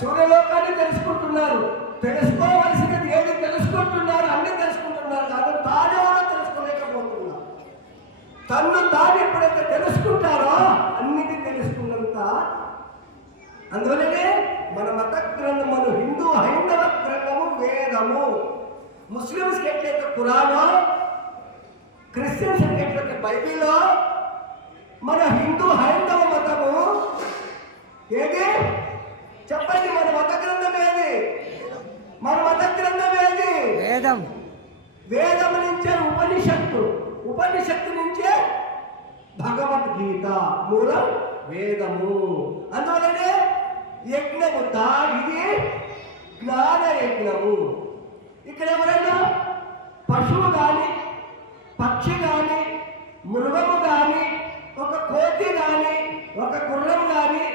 సూర్యలోకాన్ని తెలుసుకుంటున్నారు. తెలుసుకోవలసినది ఏది తెలుసుకుంటున్నారు అన్ని తెలుసుకుంటున్నారు కానీ తానెవరో తెలుసుకోలేకపోతున్నారు. తన్ను తాను ఎప్పుడైతే తెలుసుకుంటారో అన్నిటి తెలుసుకున్నంత అందువలనే మన మత గ్రంథం హిందూ హైందవ గ్రంథము వేదము. ముస్లిమ్స్ ఎట్లయితే ఖురానో క్రిస్టియన్స్ ఎట్లయితే బైబిలో మన హిందూ హైందవ మతము ఏది? చెప్పండి మన మత గ్రంథం ఏది? మన మత గ్రంథం ఏది? వేదం. వేదం నుంచే ఉపనిషత్తు. ఉపనిషత్తు నుంచే భగవద్గీత మూలం వేదము. అందువలనే యజ్ఞము దా ఇది జ్ఞాన యజ్ఞము. ఇక్కడ ఎవరైనా పశువు కానీ పక్షి కానీ మృగము కానీ ఒక కోతి కానీ ఒక గుర్రం కానీ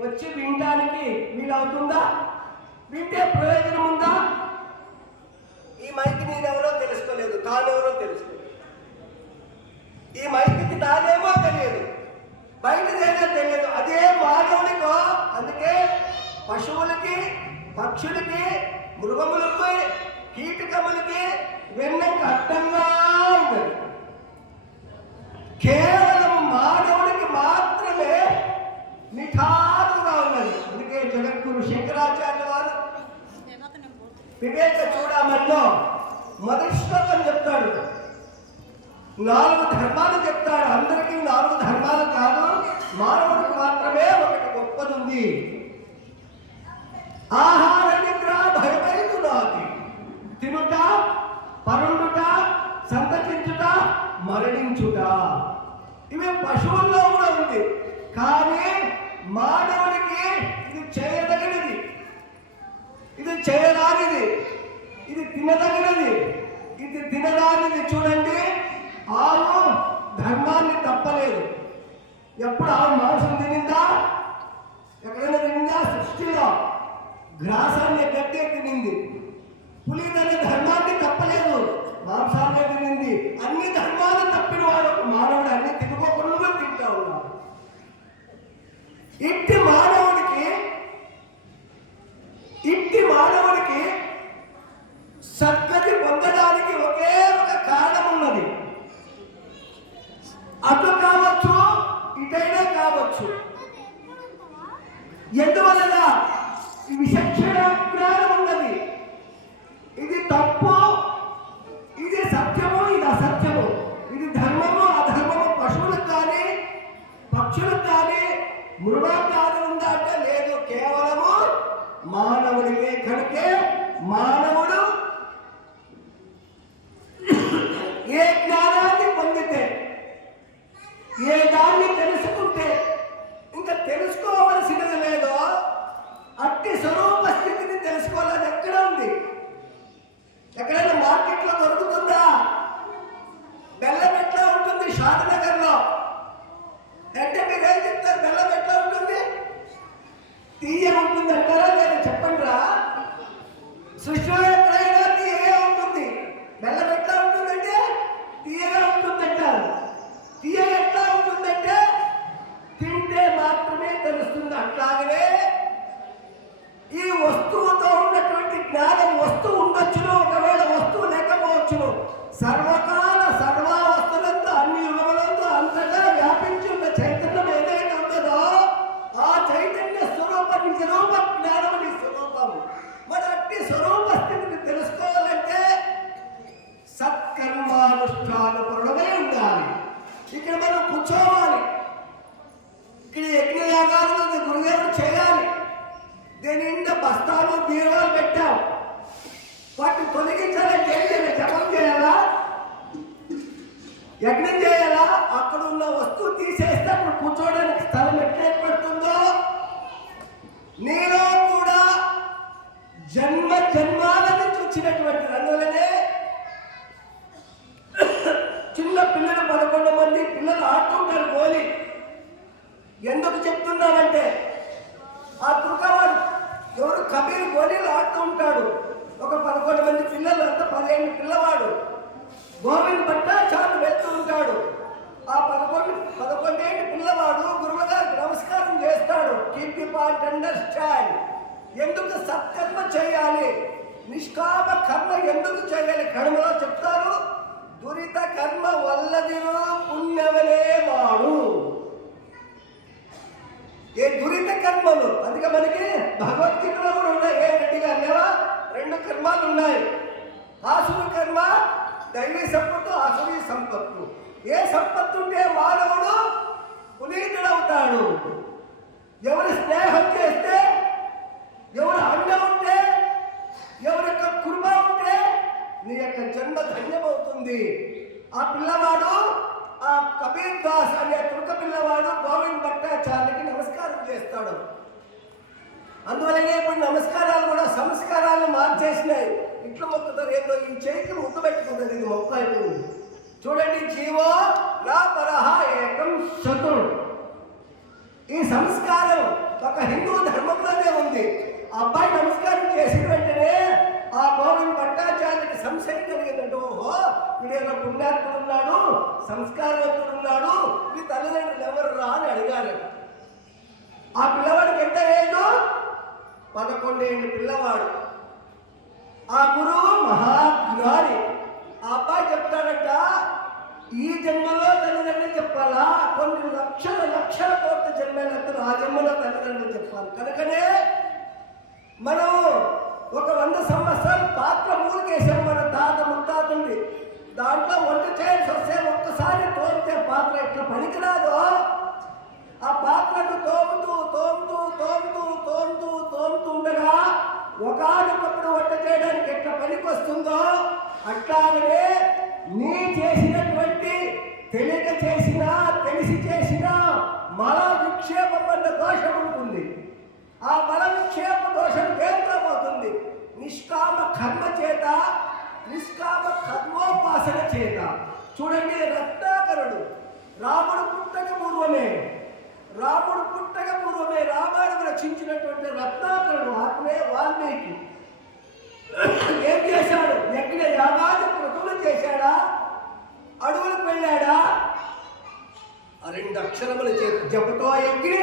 వచ్చి వినడానికి వీలవుతుందా? వింటే ప్రయోజనం ఉందా ఈ మైక్ నేనెవరో తెలుసుకోలేదు తానెవరో తెలుసుకోలేదు. ఈ మైక్కి తానేమో తెలియదు బయటదేనా తెలియదు. అదే మానవునికో అందుకే పశువులకి పక్షులకి మృగములకి కీటకములకి వెన్నకు అడ్డంగా ఉన్నది కేవలం మానవుడికి మాత్రమే నిఠారుగా ఉన్నది అందుకే జగద్గురు శంకరాచార్య వారు వివేక చూడమల్లో మొదటి శ్లోకం చెప్తాడు. నాలుగు ధర్మాలు చెప్తాడు. అందరికీ నాలుగు ధర్మాలు కాదు. మానవుడికి మాత్రమే ఒకటి గొప్పది ఉంది. గ్రాసాన్ని గట్టే తినింది పులి తన ధర్మాన్ని తప్పలేదు. మాంసాన్ని తినింది అన్ని ధర్మాలు తప్పిన వాడు మానవుడు అన్ని తినుకోకుండా తింటా ఉన్నాడు. ఇంటి మానవుడికి ఇంటి మానవుడికి సద్గతి పొందడానికి ఒకే ఒక కారణం ఉన్నది. అటు కావచ్చు ఇటైనా కావచ్చు. ఎందువలన? కూర్చోడానికి స్థలం ఎట్లా ఏర్పడుతుందో? నీలో కూడా జన్మ జన్మాల నుంచి వచ్చినటువంటి రంగులనే చిన్న పిల్లలు పదకొండు మంది పిల్లలు ఆడుతుంటారు గోలి ఎందుకు చెప్తున్నానంటే ఆ తుర్కవాడు ఎవరు కబీర్ గోలీలు ఆడుతూ ఉంటాడు. ఒక పదకొండు మంది పిల్లలు అంతా పదిహేను పిల్లవాడు. గోవింద్ చాలా వెళ్తూ ఉంటాడు. ఆ పదకొండు పదకొండేంటి పిల్లవాడు గురువు గారికి నమస్కారం చేస్తాడు. కీప్ ది పాయింట్ అండర్స్టాండ్ ఎందుకు సత్కర్మ చేయాలి? నిష్కామ కర్మ ఎందుకు చేయాలి? కర్మలో చెప్తారు దురిత కర్మ వల్లదిరు పుణ్యవలే మాడు ఏ దురిత కర్మలు? అందుకే మనకి భగవద్గీతలో కూడా ఉన్నాయి. ఏ రెడ్డి గారు రెండు కర్మాలు ఉన్నాయి. ఆసురి కర్మ దైవీ సంపత్తు ఆసురి సంపత్తు. ఏ సంపత్తు ఉంటే మానవుడు పునీతుడవుతాడు. ఎవరి స్నేహం చేస్తే ఎవరు అండ ఉంటే ఎవరి యొక్క కుర్మ ఉంటే నీ యొక్క జన్మ ధన్యమవుతుంది. ఆ పిల్లవాడు ఆ కబీర్ దాస్ అనే తుర్క పిల్లవాడు గోవింద్ భట్టాచార్యకి నమస్కారం చేస్తాడు. అందువలనే ఇప్పుడు నమస్కారాలు కూడా సంస్కారాలు మార్చేసినాయి. ఇట్లా మొక్కుతారు ఏదో ఈ చేతికి ముద్దు పెట్టుకుంటుంది ఇది మొక్క అయిపోయింది చూడండి జీవో నా ఏకం శత్రుడు ఈ సంస్కారం ఒక హిందూ ధర్మంలోనే ఉంది. ఆ అబ్బాయి నమస్కారం చేసిన వెంటనే ఆ గోవింద్ భట్టాచార్యుడికి సంశయం కలిగిందంటే ఓహో వీడేదో పుణ్యాత్ముడు ఉన్నాడు సంస్కారవంతుడు ఉన్నాడు మీ తల్లిదండ్రులు ఎవరు రా అని అడిగారు. ఆ పిల్లవాడికి ఎంత లేదు పదకొండేళ్ళు పిల్లవాడు. ఆ గురువు మహాజ్ఞాని చెప్తాడంట? ఈ జన్మలో తల్లిదండ్రులు చెప్పాలా? కొన్ని లక్షల లక్షల కోట్ల జన్మలకు ఆ జన్మలో తల్లిదండ్రులు చెప్పాలి. కనుకనే మనం ఒక వంద సంవత్సరాలు పాత్ర మూలికేసాం మన తాత ముత్తాతుంది దాంట్లో వంట చేయాల్సి వస్తే ఒక్కసారి తోమితే పాత్ర ఎట్లా పనికిరాదో ఆ పాత్రను తోముతూ తోముతూ తోముతూ తోముతూ తోముతూ ఉండగా ఒకనొకప్పుడు వంట చేయడానికి ఎట్లా పనికి వస్తుందో అట్లాగనే నీ చేసినటువంటి తెలియక చేసినా తెలిసి చేసినా మల విక్షేపం అన్న దోషం ఉంటుంది. ఆ మల విక్షేప దోషం దేంతో పోతుంది నిష్కామ కర్మ చేత నిష్కామ కర్మోపాసన చేత. చూడండి రత్నాకరుడు రాముడు పుట్టక పూర్వమే రాముడు పుట్టక పూర్వమే రామాయణం రచించినటువంటి రత్నాకరుడు ఆత్మే వాల్మీకి ఏం చేశాడు? యజ్ఞ యాగాది చేశాడా? అడవులకు వెళ్ళాడా? రెండు అక్షరముల జపతో ఎక్కి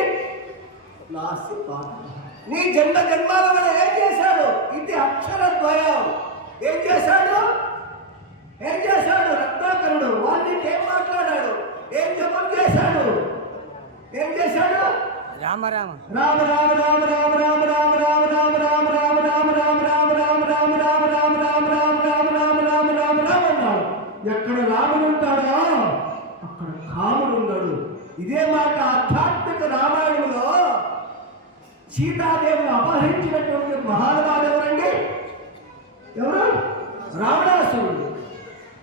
నీ జన్మ జన్మాల ఏం చేశాడు? ఇది అక్షర ద్వయం. ఏం చేశాడు? ఏం చేశాడు? రత్నాకరుడు. వాళ్ళని ఏం మాట్లాడాడు? ఏం జపం చేశాడు? ఏం చేశాడు? రామ. రామ రామ రామ రామ రామ రామ. యొక్క ఆధ్యాత్మిక రామాయణంలో సీతాదేవిని అపహరించినటువంటి మహానుభావుడు ఎవరండి? ఎవరు? రావణాసురుడు.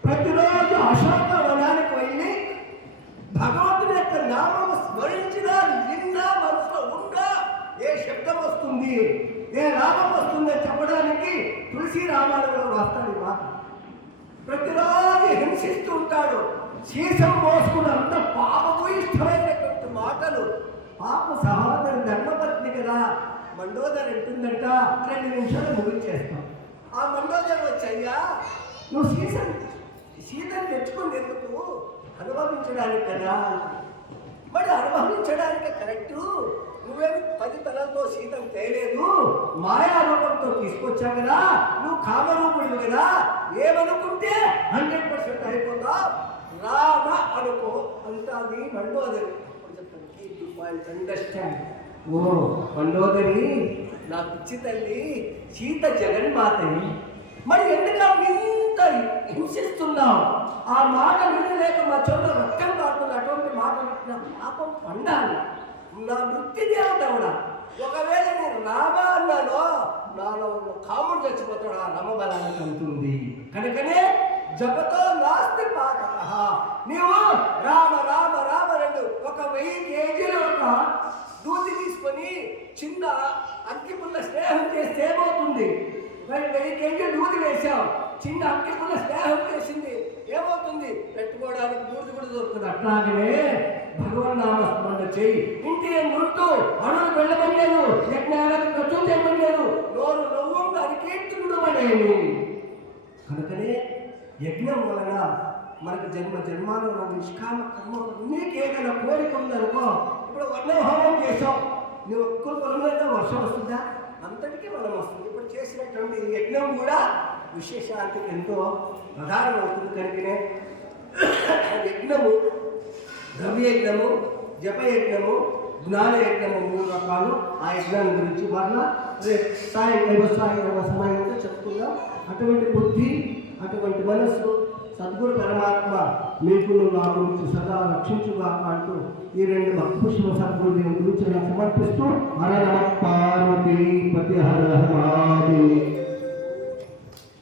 ప్రతిరోజు అశోక వనానికి వెళ్ళి భగవంతుని యొక్క నామము స్మరించినా నిన్నా మనసులో ఉందా ఏ శబ్దం వస్తుంది ఏ రామం వస్తుందో చెప్పడానికి తులసి రామాయణంలో వస్తాడు మాట ప్రతిరోజు హింసిస్తూ ఉంటాడు. శీసం మోసుకుని అంత పాపకు ఇష్టమైన మాటలు. పాప సహోదరు ధర్మపత్ని కదా. మండోదర్ అంటుందంట రెండు నిమిషాలు ముగించేస్తాం. ఆ మండోదర్ వచ్చయ్యా నువ్వు సీసం సీతను తెచ్చుకుని ఎందుకు? అనుభవించడానికి కదా. మరి అనుభవించడానికి కరెక్ట్. నువ్వేమి పది తలతో సీతను తేలేదు. మాయారూపంతో తీసుకొచ్చా కదా. నువ్వు కామరూపుడు కదా. ఏమనుకుంటే హండ్రెడ్ పర్సెంట్ అయిపోతా రామ అనుకో అంటాది మండోదరి. అండర్స్టాండ్ ఓ మండోదరి నా పిచ్చి తల్లి సీత జగన్మాతని. మరి ఎందుకు ఇంత హింసిస్తున్నావు? ఆ మాట వినలేక మా చోట రక్తం కాకుండా అటువంటి మాట వింటున్న పాపం పండాలి. నా వృత్తి దేవతవుడా ఒకవేళ నేను రామా అన్నానో నాలో ఉన్న కాముడు చచ్చిపోతాడు. ఆ రమబలానికి ఉంటుంది కనుకనే జపతో నాస్తి పాట నీవు రామ రామ రామ వెయ్యి కేజీలు ఒక దూది తీసుకొని చిన్న అగ్గిపుల్ల స్నేహం చేస్తే ఏమవుతుంది? మరి వెయ్యి కేజీలు దూది వేశాం చిన్న అగ్గిపుల్ల స్నేహం చేసింది ఏమవుతుంది? పెట్టుకోవడానికి దూది కూడా దొరుకుతుంది. అట్లాగే భగవన్ నామస్మరణ చేయి. ఇంటి ఉంటూ అణులు వెళ్ళమలేదు యజ్ఞాలకు ఖర్చు చేయమలేదు నోరు నవ్వు అరికీర్తుడు అనేవి. కనుకనే యజ్ఞం వలన మనకు జన్మ జన్మాలలో నిష్కామ కర్మ నీకు కోరిక ఉందనుకో ఇప్పుడు వర్ణ హోమం చేసావు నువ్వు ఒక్కరు పొలంలో వర్షం వస్తుందా? అంతటికీ మనం వస్తుంది. ఇప్పుడు చేసినటువంటి ఈ యజ్ఞం కూడా విశేషానికి ఎంతో ప్రధానమవుతుంది కనుకనే యజ్ఞము ద్రవ్యయజ్ఞము జపయజ్ఞము జ్ఞానయజ్ఞము మూడు రకాలు. ఆ యజ్ఞాల గురించి వాళ్ళ రేపు సాయం సాయం సమయంలో చెప్పుకుందాం. అటువంటి బుద్ధి అటువంటి మనస్సు సద్గురు పరమాత్మ మీకు నా గురించి సదా రక్షించుగాక అంటూ ఈ రెండు భక్తుష్మ సద్గురు గురించి సమర్పిస్తూ హర నమ పార్వతీ పతి హర హర